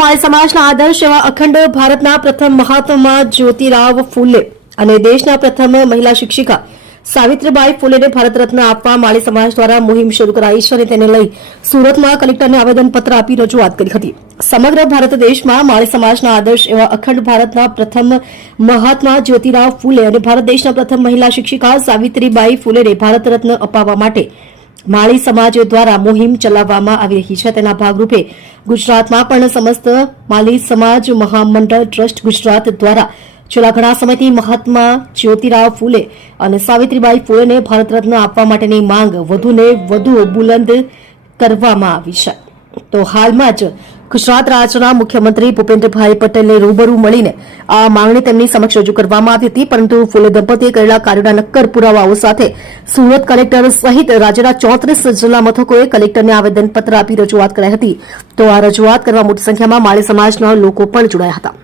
માળી સમાજના આદર્શ એવા અખંડ ભારતના પ્રથમ મહાત્મા જ્યોતિરાવ ફૂલે અને દેશના પ્રથમ મહિલા શિક્ષિકા સાવિત્રીબાઈ ફૂલેને ભારત રત્ન આપવા માળી સમાજ દ્વારા મુહિમ શરૂ કરાઈ છે અને તેને લઈ સુરતમાં કલેક્ટરને આવેદનપત્ર આપી રજૂઆત કરી હતી। સમગ્ર ભારત દેશમાં માળી સમાજના આદર્શ એવા અખંડ ભારતના પ્રથમ મહાત્મા જ્યોતિરાવ ફૂલે અને ભારત દેશના પ્રથમ મહિલા શિક્ષિકા સાવિત્રીબાઈ ફૂલેને ભારત રત્ન અપાવવા માટે માળી સમાજ દ્વારા મુહિમ ચલાવવામાં આવી રહી છે। તેના ભાગરૂપે ગુજરાતમાં પણ સમસ્ત માળી સમાજ મહામંડળ ટ્રસ્ટ ગુજરાત દ્વારા છેલ્લા ઘણા સમયથી મહાત્મા જ્યોતિરાવ ફૂલે અને સાવિત્રીબાઈ ફૂલેને ભારત રત્ન આપવા માટેની માંગ વધુને વધુ બુલંદ કરવામાં આવી છે। તો હાલમાં જ ગુજરાત રાજ્યના મુખ્યમંત્રી ભૂપેન્દ્રભાઈ પટેલને રૂબરૂ મળીને આ માંગણી તેમની સમક્ષ રજૂ કરવામાં આવી હતી, પરંતુ ફૂલે દંપતીએ કરેલા કાર્યોના નક્કર પુરાવાઓ સાથે સુરત કલેક્ટર સહિત રાજ્યના 34 જિલ્લા મથકોએ કલેક્ટરને આવેદનપત્ર આપી રજૂઆત કરાઈ હતી। તો આ રજૂઆત કરવા મોટી સંખ્યામાં માળી સમાજના લોકો પણ જોડાયા હતા।